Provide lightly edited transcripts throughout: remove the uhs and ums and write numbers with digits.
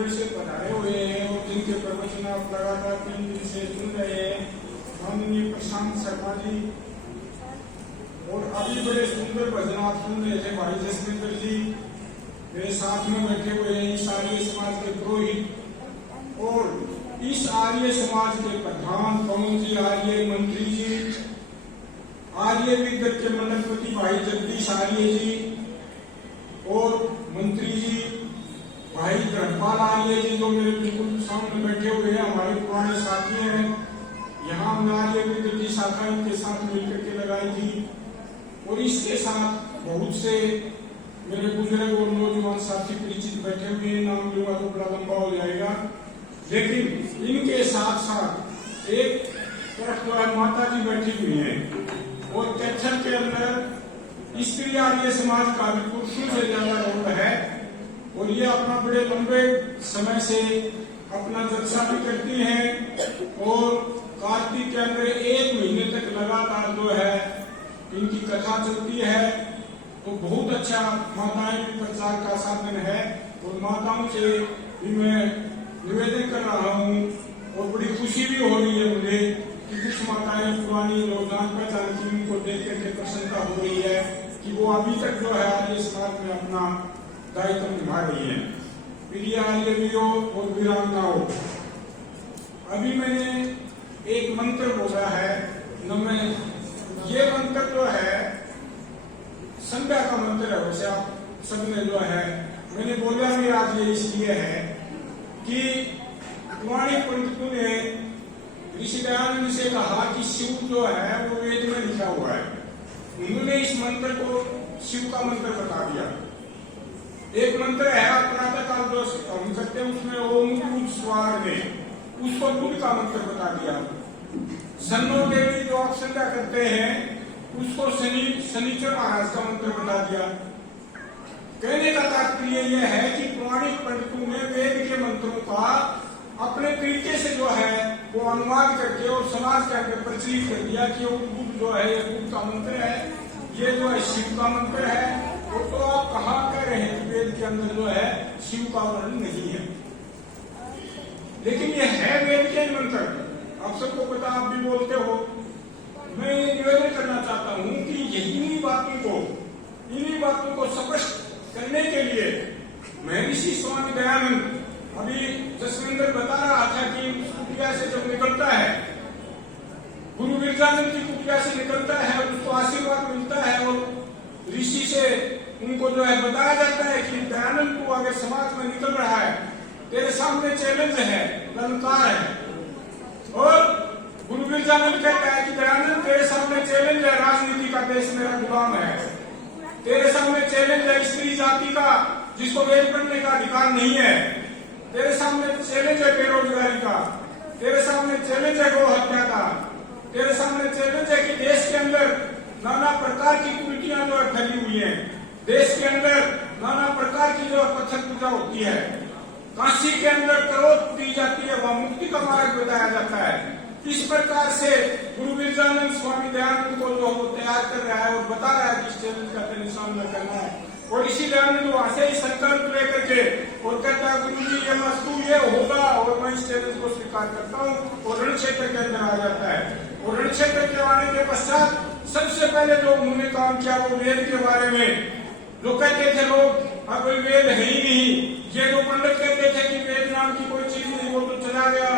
नांदेड़ से पधारे हुए हैं और जिनके प्रवचन आप लगातार 3 दिन से सुन रहे हैं, माननीय प्रशांत शर्मा जी। और अभी बड़े सुंदर भजन आप सुन रहे थे भाई जसविंदर जी, मेरे साथ में बैठे हुए हैं इस आर्य समाज के पुरोहित और इस आर्य समाज के प्रधान पवन जी आर्य, मंत्री जी आर्य, विद्युत के मंडलपति भाई जगदीश आर्य जी और मंत्री जी भाई धर्मपाल आर्य जी, जो मेरे बिल्कुल सामने बैठे हुए हैं, हमारे पुराने साथी हैं। यहाँ हमने आर्य विद्युत की शाखा इनके साथ मिलकर के लगाई थी और इसके साथ बहुत से मेरे बुजुर्ग और नौजवान साथी परिचित बैठे हुए हैं। नाम लूंगा तो बड़ा लंबा हो जाएगा, लेकिन इनके साथ साथ एक तरफ जो है माता जी बैठी हुई हैं और कैथल के अंदर स्त्री आर्य समाज का भी पुरुषों से ज्यादा रोल है और ये अपना बड़े लंबे समय से अपना जलसा भी करती हैं और कार्तिक के अंदर 1 महीने तक लगातार जो है इनकी कथा चलती है। तो बहुत अच्छा माताएं भी प्रचार का साधन है और माताओं से भी मैं निवेदन कर रहा हूँ और बड़ी खुशी भी हो रही है मुझे कि कुछ माताएं पुरानी रोजान पहचान की उनको देख करके प्रसन्नता हो रही है कि वो अभी तक जो है आर्य समाज में अपना दायित्व निभा रही है। प्रिय आर्य वीरों और वीरांगनाओं, अभी मैंने एक मंत्र बोला है न, मैं ये मंत्र जो है संध्या का मंत्र है। वैसे आप सबने जो है मैंने बोला भी आज ये इसलिए है कि पुराने पंडितों ने ऋषि दयानंद से कहा कि शिव जो है वो वेद में लिखा हुआ है। उन्होंने इस मंत्र को शिव का मंत्र बता दिया। एक मंत्र है अपराध काल जो हम करते हैं उसमें ओम दूध स्वार में, उसको दूध का मंत्र बता दिया। सन्नो देवी जो आप संध्या करते हैं उसको शनिचर महाराज का मंत्र बता दिया। कहने का तात्पर्य यह है कि पुराणिक पंडितों ने वेद के मंत्रों का अपने तरीके से जो है वो अनुवाद करके और समाज के अंदर प्रचलित कर दिया कि बुद्ध जो है ये बुद्ध का मंत्र है, ये जो है शिव का मंत्र है। और तो आप कहाँ कह रहे हैं कि वेद के अंदर जो है शिव का वर्णन नहीं है, लेकिन ये है वेद के मंत्र। आप सबको पता, आप भी बोलते हो। मैं ये निवेदन करना चाहता हूँ कि इन्हीं बातों को स्पष्ट करने के लिए महर्षि स्वामी दयानंद, अभी जसविंदर बता रहा था कि कुटिया से जब निकलता है, गुरु विरजानंद की कुटिया से निकलता है और उसको आशीर्वाद मिलता है और ऋषि से उनको जो है बताया जाता है कि दयानंद को अगर समाज में निकल रहा है, तेरे सामने चैलेंज है, ललकार है। और गुरु विरजानंद कहता है कि दयानंद तेरे सामने चैलेंज है, राजनीति का देश मेरा गुलाम है। तेरे सामने चैलेंज है स्त्री जाति का, जिसको वेद पढ़ने का अधिकार नहीं है। तेरे सामने चैलेंज है बेरोजगारी का, तेरे सामने चैलेंज है गौ हत्या का, तेरे सामने चैलेंज है कि देश के अंदर नाना प्रकार की कुरीतियां जो है फैली हुई है। देश के अंदर नाना प्रकार की जो पत्थर पूजा होती है। काशी के अंदर करोड़ दी जाती है, वह मुक्ति का मार्ग बताया जाता है। इस प्रकार से गुरु विरजानंद स्वामी दयानंद को जो वो तैयार कर रहा है और बता रहा है कि इस चैलेंज का तेरे सामना करना है। और इसी दयानंद वहां से ही संकल्प लेकर के और कहता है गुरु जी ये मस्तू ये होगा और मैं इस चैलेंज को स्वीकार करता हूँ और रण क्षेत्र के अंदर आ जाता है। और रण क्षेत्र के आने के पश्चात सबसे पहले जो उन्होंने काम किया वो वेद के बारे में। जो कहते थे लोग अब कोई वेद है ही नहीं, ये जो पंडित कहते थे कि वेद नाम की कोई चीज नहीं, वो तो चला गया,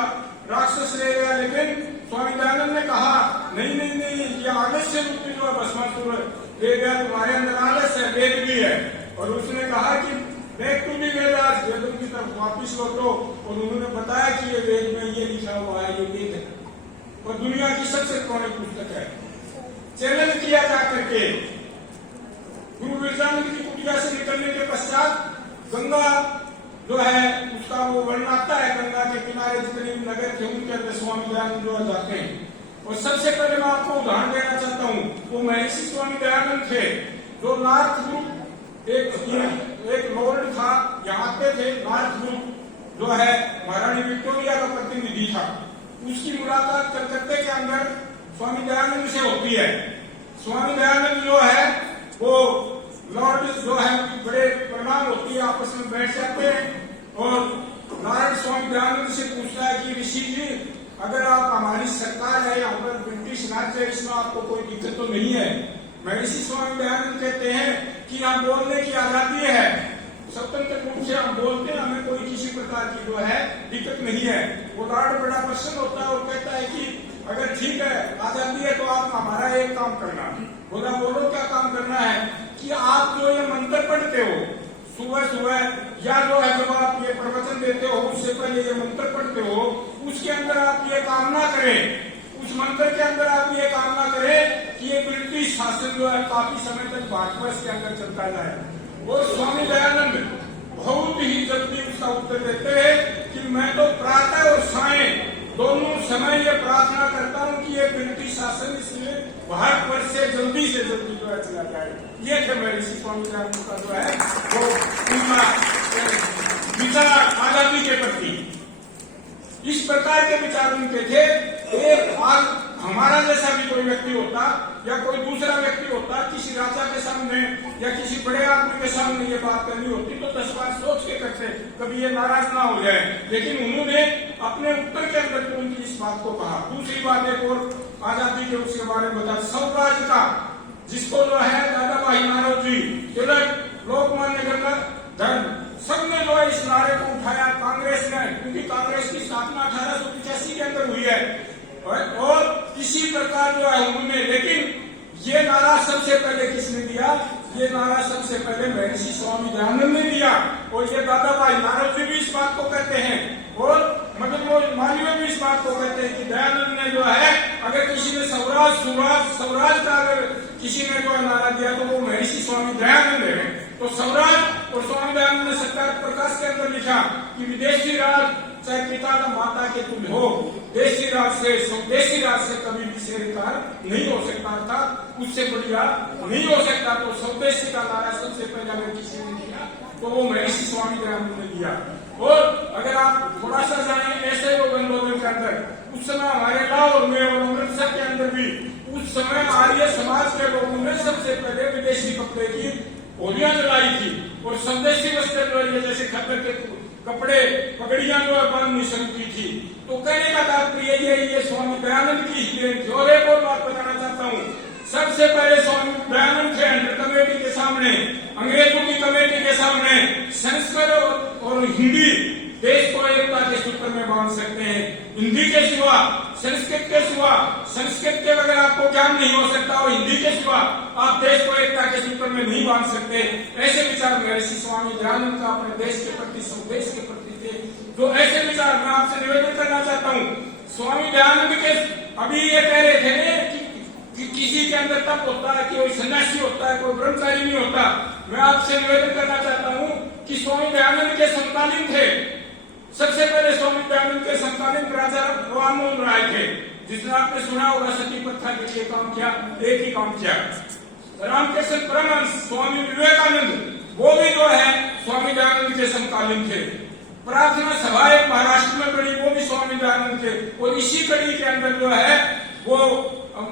राक्षस रह गया। लेकिन स्वामी दयानंद ने कहा नहीं नहीं नहीं, ये आलस्य रूपी जो है भस्मासुर वेद है, तुम्हारे अंदर आलस्य है, वेद भी है। और उसने कहा कि बैक टू दी वेद, आज वेदों की तरफ वापिस लौटो। और उन्होंने बताया कि ये वेद में ये लिखा हुआ है, ये वेद है और दुनिया की सबसे पुरानी पुस्तक है। चैलेंज किया जा करके गुरु विरजानंद की कुटिया से निकलने के पश्चात गंगा जो है उसका वो वर्ण आता है। गंगा के किनारे जितने नगर थे उनके अंदर स्वामी दयानंद जो जाते हैं। और सबसे पहले मैं आपको उदाहरण देना चाहता हूँ, वो महर्षि स्वामी दयानंद थे जो नॉर्थ ग्रुप एक लॉर्ड था, यहाँ पे थे। नॉर्थ ग्रुप जो है महारानी विक्टोरिया का प्रतिनिधि था, उसकी मुलाकात कलकत्ते के अंदर स्वामी दयानंद से होती है। स्वामी दयानंद जो है वो लॉर्ड जो है बड़े प्रणाम होती है, आपस में बैठ जाते हैं और अगर आप हमारी सरकार है यहाँ पर ब्रिटिश राज्य है, इसमें आपको कोई दिक्कत तो नहीं है। महर्षि स्वामी दयानंद कहते हैं कि हम बोलने की आजादी है, स्वतंत्र रूप से हम बोलते हैं, हमें कोई किसी प्रकार की जो है दिक्कत नहीं है। वो लॉर्ड बड़ा प्रसन्न होता है और कहता है कि अगर ठीक है आजादी है तो आप हमारा एक काम करना। बोला बोलो क्या काम करना है? कि आप जो ये मंत्र पढ़ते हो सुबह सुबह या जो है जब आप ये प्रवचन देते हो उससे पहले ये मंत्र पढ़ते हो, उसके अंदर आप ये कामना करें, उस मंत्र के अंदर आप ये कामना करें कि ये ब्रिटिश शासन जो है काफी समय तक भारतवर्ष के अंदर चलता जाए। और स्वामी दयानंद बहुत ही जल्दी उसका उत्तर देते हैं कि मैं तो प्रातः और साय दोनों समय ये प्रार्थना करता हूँ कि ये ब्रिटिश शासन इसलिए भारतवर्ष से जल्दी जो है चला जाए। ये थे महर्षि स्वामी दयानंद का जो है वो उनका विचार आजादी के प्रति। इस प्रकार के विचार उनके थे। एक आज हमारा जैसा भी कोई व्यक्ति होता या कोई दूसरा व्यक्ति होता, किसी राजा के सामने या किसी बड़े आदमी के सामने ये बात करनी होती तो 10 बार सोच के करते, कभी ये नाराज ना हो जाए। लेकिन उन्होंने अपने उत्तर के अंदर तो उनकी इस बात को कहा। दूसरी बात एक और आजादी के उसके बारे में बता, स्वराज का जिसको जो है दादा भाई नारोजी, तिलक, लोकमान्य धर्म सबने जो है इस नारे को उठाया। कांग्रेस ने, क्योंकि कांग्रेस की स्थापना 1885 के अंदर हुई है और किसी प्रकार जो है उन्होंने, लेकिन ये नारा सबसे पहले किसने दिया? ये नारा सबसे पहले महर्षि स्वामी दयानंद ने दिया। और ये दादा भाई नारोजी भी इस बात को कहते हैं और मतलब वो मालवीय भी इस बात को कहते हैं कि दयानंद ने जो है अगर किसी ने स्वराज का अगर किसी ने जो नारा दिया तो वो महर्षि स्वामी दयानंद है। तो स्वराज और स्वामी दयानंद ने सत्याग्रह प्रकाश के अंदर लिखा कि विदेशी राज चाहे पिता का माता के तुल्य हो, देशी राज से स्वदेशी राज से कभी भी शेरकार नहीं हो सकता था, उससे बढ़िया नहीं हो सकता। तो स्वदेशी का नारा सबसे पहले अगर किसी ने दिया तो वो महर्षि स्वामी दयानंद ने दिया। और अगर आप थोड़ा सा जाए ऐसे लोग आंदोलन के अंदर, उस समय हमारे लाहौर में और अमृतसर के अंदर भी उस समय आर्य समाज के लोगों ने सबसे पहले विदेशी कपड़े की होलियां जलाई थी और स्वदेशी वस्त्र जो जैसे खद्दर के कपड़े पगड़ियां जो है बांधनी शुरू की थी। तो कहने का तात्पर्य ये स्वामी दयानंद की ही देन थी। और एक और बात बताना चाहता हूँ, सबसे पहले स्वामी दयानंद थे अंडर कमेटी के सामने, अंग्रेजों की कमेटी के सामने संस्कृत और हिंदी देश को एकता के सूत्र में बांध सकते हैं। हिंदी के सिवा, संस्कृत के सिवा, संस्कृत के बगैर आपको ज्ञान नहीं हो सकता और हिंदी के सिवा आप देश को एकता के सूत्र में नहीं बांध सकते। ऐसे विचार महर्षि स्वामी दयानंद का अपने देश के प्रति, स्वदेश के प्रति थे। तो ऐसे विचार मैं आपसे निवेदन करना चाहता हूँ। स्वामी दयानंद के अभी ये कह रहे थे कि किसी के अंदर तप होता है कि कोई सन्यासी होता है, कोई ब्रह्मचारी नहीं होता। मैं आपसे निवेदन करना चाहता हूँ कि स्वामी दयानंद के समकालीन थे। सबसे पहले स्वामी दयानंद के समकालीन राजा राममोहन राय थे, जिसने आपने सुना होगा सती प्रथा के लिए काम किया, एक ही काम किया। रामकृष्ण परमहंस, स्वामी विवेकानंद, वो भी जो है स्वामी दयानंद के समकालीन थे। प्रार्थना सभा एक महाराष्ट्र में बड़ी, वो भी स्वामी दयानंद थे। और इसी कड़ी के अंदर जो है वो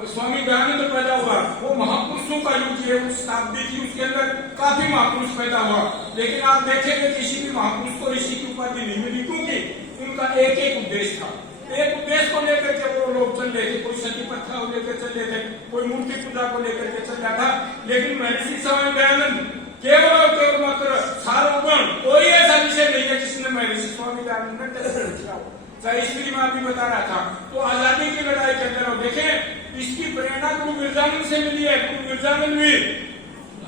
स्वामी दयानंद पैदा हुआ। वो महापुरुषों का युग है, उस शताब्दी की, उसके अंदर काफी महापुरुष पैदा हुआ। लेकिन आप देखेंगे किसी भी महापुरुष को ऋषि की उपाधि नहीं मिली, क्योंकि उनका एक एक उद्देश्य था। एक उद्देश्य को लेकर के वो लोग चल रहे थे। कोई सती प्रथा को लेकर चल रहे थे, कोई मूर्ति पूजा को लेकर के चल रहा था। लेकिन महर्षि स्वामी दयानंद केवल और केवल मात्र सार्वभौम, कोई ऐसा विषय नहीं है जिसने महर्षि स्वामी दयानंद ने टेस्ट किया हो। चाहे स्त्री में अभी बता रहा था। तो आजादी की लड़ाई के अंदर देखें, इसकी प्रेरणा गुरु गिरजानंद से मिली है। गुरु गिरजानंद भी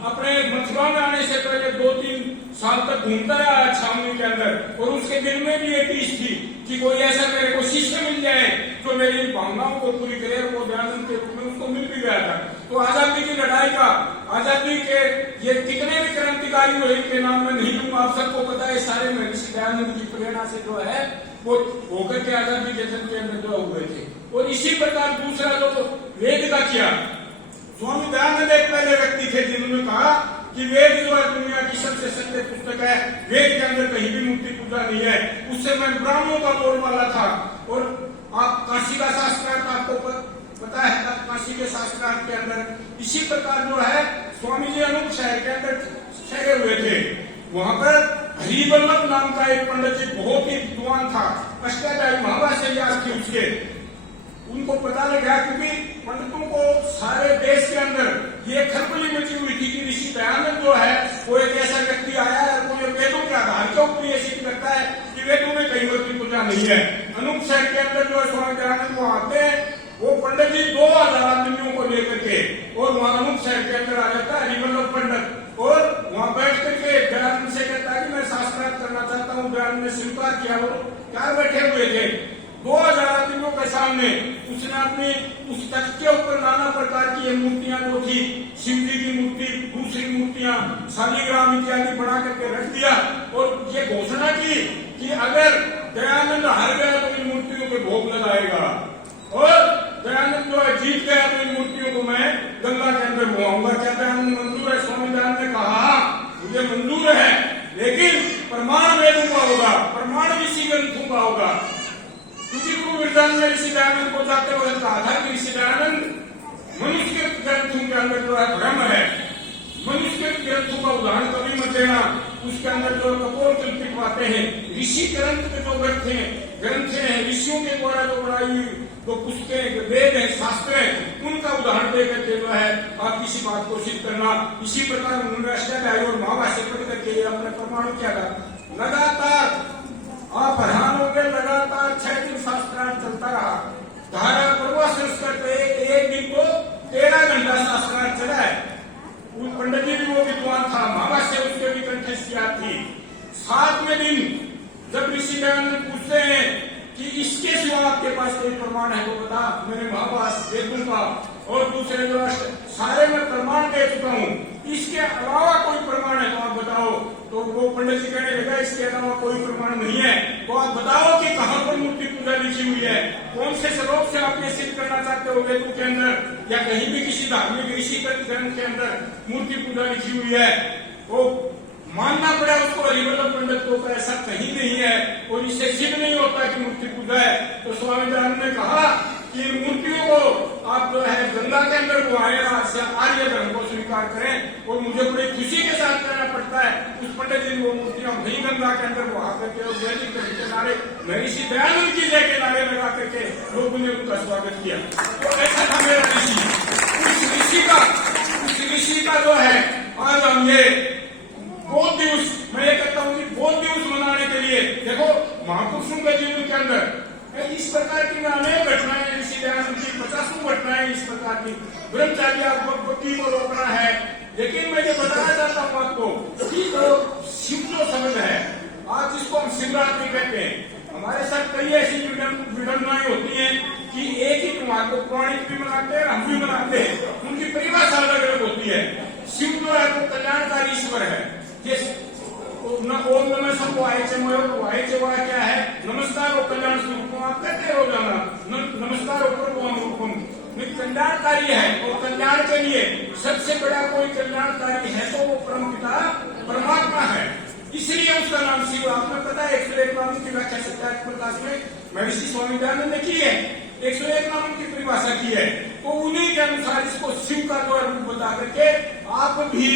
अपने मथुरा में आने से पहले 2-3 साल तक घूमता रहा छावनी के अंदर, और उसके दिल में भी एक इच्छा थी कि कोई ऐसा मेरे को शिष्य मिल जाए जो मेरी भावनाओं को पूरी करे। वो दयानंद के रूप में उसको मिल भी गया था। तो आजादी की लड़ाई का, आजादी के ये कितने भी क्रांतिकारी हुए इनके नाम में नहीं लूंगा, आप सबको पता है। सारे महर्षि दयानंद की प्रेरणा से जो है वो होकर के आजादी के जन्म के अंदर जो हुए थे। और इसी प्रकार दूसरा जो वेद का किया, स्वामी दयानंद एक पहले व्यक्ति थे जिन्होंने कहा कि वेद जो है दुनिया की सबसे सत्य पुस्तक है, वेद के अंदर कहीं भी मूर्ति पूजा नहीं है। उससे मैं ब्राह्मणों का बोलबाला था। और आप काशी का शास्त्रार्थ आपको पता है, काशी के शास्त्रार्थ के अंदर इसी प्रकार जो है स्वामी जी अनूप शहर के अंदर ठहरे हुए थे। वहां पर हरिवल्लभ नाम का एक पंडित जी बहुत ही विद्वान था, अष्टाध्यायी महाभाष्य याद थी उसके। उनको पता लगा क्योंकि पंडितों को सारे देश के अंदर ये खलबली मची हुई थी कि ऋषि दयानंद जो है वो एक ऐसा व्यक्ति आया है, कोई वेदों के आधार के ऊपर ये सिद्ध करता है कि वेदों में कहीं मूर्ति पूजा नहीं है। अनूप शहर के अंदर जो स्वामी दयानंद वो आते हैं, वो पंडित जी 2000 आदमियों को लेकर के और वहां अनूप शहर के अंदर आ जाता है हरिवल्लभ पंडित, और वहां बैठ करके दयानंद से कहता है कि मैं शास्त्रार्थ करना चाहता हूँ। दयानंद ने स्वीकार किया। वो क्या बैठे हुए थे 2000 आदमियों के सामने, उसने अपनी उस तख्त के ऊपर नाना प्रकार की ये मूर्तियां जो थी, शिव जी की मूर्ति, दूसरी मूर्तियां, शालिग्राम इत्यादि बना करके रख दिया और ये घोषणा की कि अगर दयानंद हार गया तो इन मूर्तियों के भोग लगाएगा, और दयानंद जो है जीत गया तो इन मूर्तियों को मैं गंगा के अंदर बुआऊंगा। क्या दयानंद मंजूर है? स्वामी दयानंद ने कहा मुझे मंजूर है, लेकिन प्रमाण वेदों का होगा, प्रमाण ऋषि ग्रंथों का होगा। क्योंकि गुरु वृंदावन ने ऋषि दयानंद को जाते हुए कहा था कि ऋषि दयानंद मनुष्य ग्रंथों के अंदर जो है भ्रम है, मनुष्य ग्रंथों का उदाहरण कभी मत देना, उसके अंदर जो कपोल कल्पित बातें हैं। ऋषि ग्रंथ के जो ग्रंथ हैं ऋषियों के द्वारा जो बनाई जो पुस्तकें, वेद है, शास्त्र है, उनका उदाहरण देकर के जो है आप किसी बात को सिद्ध करना। इसी प्रकार उन्होंने अष्टाध्यायी और महाभाष्य पढ़ करके अपने प्रमाण किया था। लगातार आप हैरान हो गए, लगातार 6 दिन शास्त्रार्थ चलता रहा। धारा प्रवास करते एक दिन तो 13 घंटा शास्त्रार्थ चला है। पंडित जी भी वो विद्वान था, महाभाष्य उसके भी कंठस्थ किया थी। 7वें दिन जब ऋषि दयानंद पूछते हैं कि इसके सिवा आपके पास कोई प्रमाण है तो बता, मेरे महाभाष्य वेदों का और दूसरे जो सारे में प्रमाण दे चुका हूँ, इसके अलावा कोई प्रमाण है तो आप बताओ। तो वो पंडित जी कहने लगा इसके अलावा कोई प्रमाण नहीं है, तो आप बताओ कि कहाँ पर मूर्ति पूजा लिखी हुई है, कौन से श्लोक से आप ये सिद्ध करना चाहते हो वेदों के अंदर या कहीं भी किसी धार्मिक ऋषि ग्रंथ के अंदर मूर्ति पूजा लिखी हुई है। वो मानना पड़ा उसको हरिवल्लभ पंडित को ऐसा कहीं नहीं है और इससे सिद्ध नहीं होता कि मूर्ति पूजा है। तो स्वामी दयानंद ने कहा कि मूर्तियों को आप जो है गंगा के अंदर बुआएं, आर्य धर्म को स्वीकार करें। और मुझे बड़ी खुशी के साथ कहना पड़ता है उस पंडित जी वो मूर्तियां वही गंगा के अंदर बुआ करके और वैदिक धर्म के नारे ऋषि दयानंद की जय के नारे लगा करके लोगों ने उनका स्वागत किया। तो ऐसा था मेरा ऋषि। उस ऋषि का जो है आज हम ये बोध दिवस, मैं ये कहता हूँ कि बोध दिवस मनाने के लिए देखो महापुरुषों के जीवन के अंदर इस प्रकार की अनेक घटनाएं, ऋषि दयानंद की 50 घटनाएं इस प्रकार की। ब्रह्मचार्य भक्ति को रोकना है, लेकिन मैं ये बताना चाहता हूँ आपको कि जो शिव जो शब्द है आज जिसको हम शिवरात्रि कहते हैं, हमारे साथ कई ऐसी विडंबनाएं होती हैं कि एक ही त्योहार को पौराणिक भी मनाते हैं, हम भी मनाते हैं, उनकी परिभाषा अलग अलग होती है। शिव जो है वो कल्याणकारी ईश्वर है। ओम नमः शिवाय क्या है? नमस्कार और कल्याण स्वरूप आप कहते हो जाना, नमस्कार और कल्याणकारी है और कल्याण के लिए सबसे बड़ा कोई कल्याणकारी है तो वो परमपिता परमात्मा है, इसलिए उसका नाम शिव। आपको पता है 101 नामों की व्याख्या सत्याग्रह प्रकाश में महर्षि स्वामी दयानंद ने की है, 101 नामों की परिभाषा की है। तो उन्हीं के अनुसार इसको शिव का जो रूप बता करके आप भी,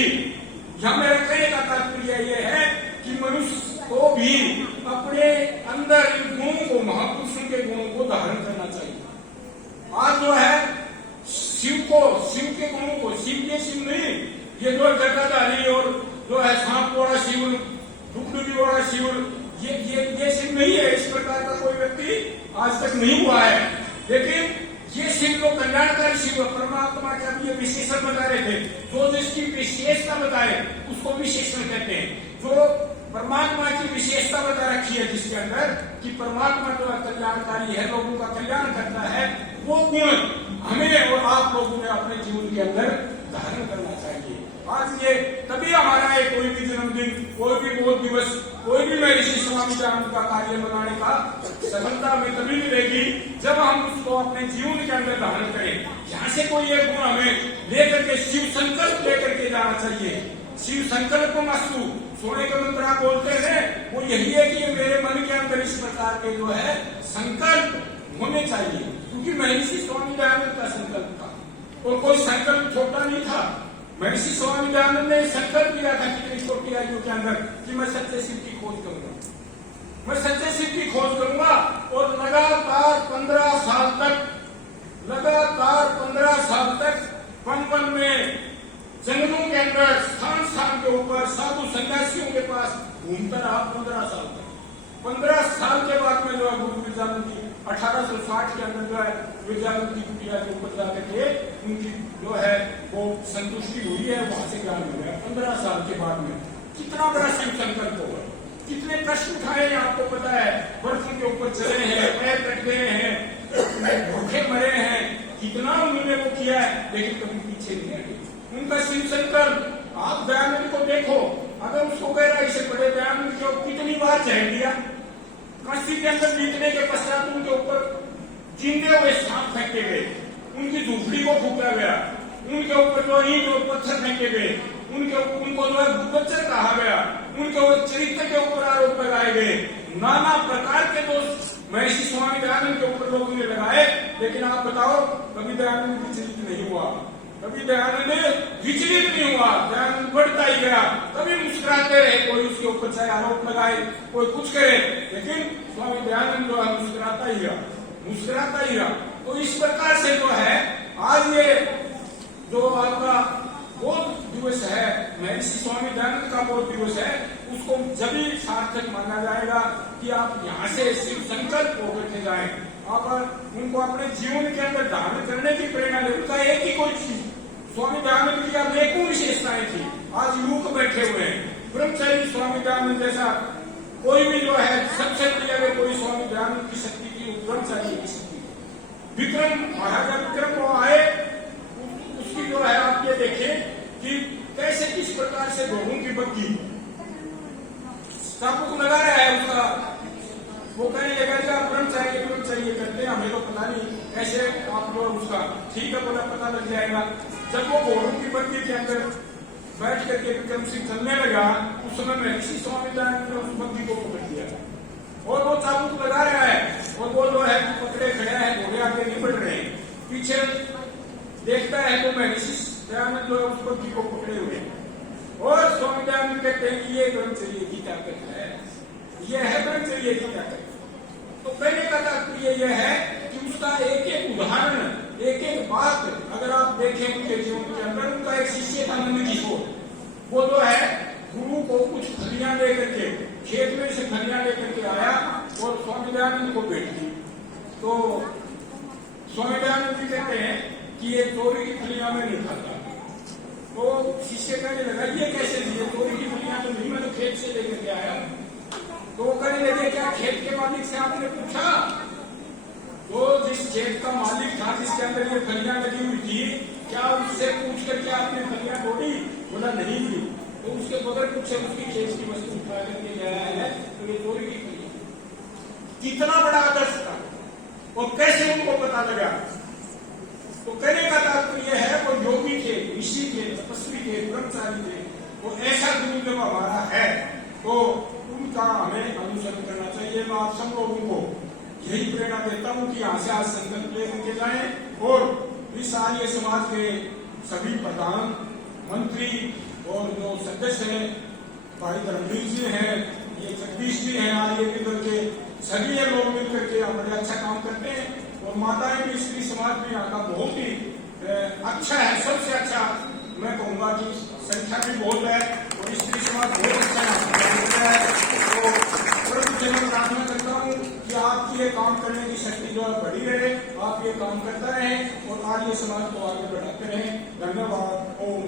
यहाँ मेरा कहने का तात्पर्य ये है कि मनुष्य को भी अपने अंदर इन गुणों को, महापुरुषों के गुणों को धारण करना चाहिए। आज जो है शिव के गुणों को, शिव ये शिव नहीं, ये जो जटाधारी और जो है सांप वाला शिव, डुगडुगी वाला शिव, ये शिव नहीं है। इस प्रकार का कोई व्यक्ति आज तक नहीं हुआ है। लेकिन ये शिव को कल्याणकारी शिव, परमात्मा का भी ये विशेषण बता रहे थे, जो जिसकी विशेषता बताए उसको विशेषण कहते हैं। जो परमात्मा की विशेषता बता रखी है जिसके अंदर कि परमात्मा जो कल्याणकारी है, लोगों का कल्याण करता है, वो गुण हमें और आप लोगों ने अपने जीवन के अंदर धारण करना चाहिए। आज ये तभी हमारा है कोई भी जन्मदिन, कोई भी बोध दिवस, कोई भी महर्षि स्वामी दयानंद का कार्य बनाने का सफलता हमें तभी मिलेगी जब हम उसको अपने जीवन के अंदर धारण करें। यहाँ से कोई एक गुण हमें लेकर के शिव संकल्प लेकर के जाना चाहिए। शिव संकल्प मस्तु, सोने का मंत्र आप बोलते हैं, वो यही है कि मेरे मन के अंदर इस प्रकार के जो है संकल्प होने चाहिए, क्योंकि महर्षि स्वामी दयानंद का संकल्प था और कोई संकल्प छोटा नहीं था। महर्षि स्वामी दयानंद ने संकल्प किया था कितनी छोटी आयु के अंदर कि मैं सच्चे शिव की खोज करूंगा, मैं सच्चे शिव की खोज करूंगा। और लगातार 15 साल तक वन में जंगलों के अंदर स्थान के ऊपर साधु सन्यासियों के पास घूमता रहा 15 साल तक। 15 साल के बाद में जो है गुरु विद्यानंद जी 1860 के अंदर जो है विद्यानंद की कुटिया के ऊपर जाकर के उनकी जो है वो संतुष्टि हुई है, वहां से ज्ञान हो गया। 15 साल के बाद में कितना बड़ा संकल्प होगा, कितने कष्ट उठाए हैं आपको पता है। बर्फों के ऊपर चले हैं, पैर कट गए हैं, भूखे मरे हैं, कितना उन्होंने वो किया है, लेकिन कभी पीछे नहीं आए उनका शिव संकल्प। आप दयानंद को देखो, अगर उसको गहराई से पढ़े दयानंद को कितनी बार झेल दिया। काशी के अंदर बीतने के पश्चात उनके ऊपर जिंदे हुए सांप फेंके गए, उनकी झोपड़ी को फूका गया, उनके ऊपर जो ईंट और पत्थर फेंके गए, उनको जो है गुप्तचर कहा गया, उनके चरित्र के ऊपर आरोप लगाए गए, नाना प्रकार के दोष महर्षि स्वामी दयानंद के ऊपर लोगों ने लगाए। लेकिन आप बताओ, कभी दयानंद विचलित नहीं हुआ, कभी दयानंद विचलित नहीं हुआ, दयानंद बढ़ता ही गया। कभी मुस्कुराते रहे, कोई उसके ऊपर चाहे आरोप लगाए, कोई कुछ करे, लेकिन स्वामी दयानंद जो है मुस्कुराता ही रहा। तो इस प्रकार से जो है आज ये जो आपका बोध दिवस है, महर्षि स्वामी दयानंद का बोध दिवस है, उसको जब भी सार्थक माना जाएगा कि आप यहाँ से शिव संकल्प होकर के जाएं, आप उनको अपने जीवन के अंदर धारण करने की प्रेरणा दे। उनका एक ही कोई चीज, स्वामी दयानंद की अनेकों विशेषताएं थी, आज युग बैठे हुए हैं। ब्रह्मचारी स्वामी दयानंद जैसा कोई भी जो है सबसे बढ़िया कोई स्वामी दयानंद की शक्ति की ब्रह्मचारी की शक्ति। विक्रम महाराजा विक्रम को आए, उसकी जो है आप ये देखें कि कैसे किस प्रकार से घोड़ों की बग्गी चाबुक लगा रहा है उसका, वो कहने लगा कि आप ब्रह्मचारी करते हैं, हमें तो पता नहीं कैसे आप लोग उसका ठीक है बोला पता लग जाएगा। जब वो घोड़ों की बग्गी के अंदर बैठ करके विक्रम सिंह चलने लगा, उस समय महर्षि स्वामी दयानंद ने उस बग्गी को पकड़ दिया और वो चाबुक लगा रहा है, और वो जो है पकड़े खड़े हैं, घोड़े आगे नहीं बढ़ रहे हैं। पीछे देखता है तो महर्षि दयानंद जो है उस बग्गी को पकड़े हुए और स्वामी दयानंद कहते हैं कि ये ब्रह्मचर्य की ताकत है, ये है ब्रह्मचर्य की ताकत। तो कहने का तात्पर्य यह है कि उसका एक एक उदाहरण, एक एक बात अगर आप देखें उनके जीवन के अंदर, उनका एक शिष्य था नंद किशोर, वो जो है गुरु को कुछ फलियां लेकर के खेत में से फलियां लेकर के आया और स्वामी दयानंद को भेज दी। तो स्वामी दयानंद जी कहते हैं कि ये चोरी की फलियां में नहीं खाता। तो शिष्य कहने लगा ये कैसे दिए, चोरी की फलियां तो नहीं, मैं तो खेत से लेकर के आया। तो वो कहने लगे क्या खेत के मालिक से आपने पूछा? तो जिस खेत का मालिक था जिसके अंदर ये फलियां लगी हुई थी, क्या उससे पूछ करके आपने फलियां तोड़ी? बोला नहीं थी। तो उसके बगैर पूछे उसकी खेत की वस्तु उठा करके लाया है, तो ये चोरी की फलियां। कितना बड़ा आदर्श था और कैसे उनको पता लगा? तो कहने का तात्पर्य है वो योगी थे, ऋषि थे, तपस्वी थे, ब्रह्मचारी थे। वो ऐसा गुरु जब हमारा है तो उनका हमें अनुसरण करना चाहिए। मैं आप सब लोगों को यही प्रेरणा देता हूँ कि यहाँ से आज संकल्प लेकर जाए और इस आर्य समाज के सभी प्रधान मंत्री और जो सदस्य हैं, भाई धर्मवीर जी हैं, ये जगदीश जी हैं, आर्य विदल के सभी ये लोग मिलकर के बड़े अच्छा काम करते हैं। और माताएं भी, स्त्री समाज भी यहाँ का बहुत ही अच्छा है, सबसे अच्छा मैं कहूँगा कि संख्या भी बहुत है और स्त्री समाज बहुत अच्छा है। तो मैं प्रार्थना करता हूँ कि आपकी ये काम करने की शक्ति जो है बढ़ी रहे, आप ये काम करते रहें और आर्य समाज को आगे बढ़ाते रहें। धन्यवाद। ओम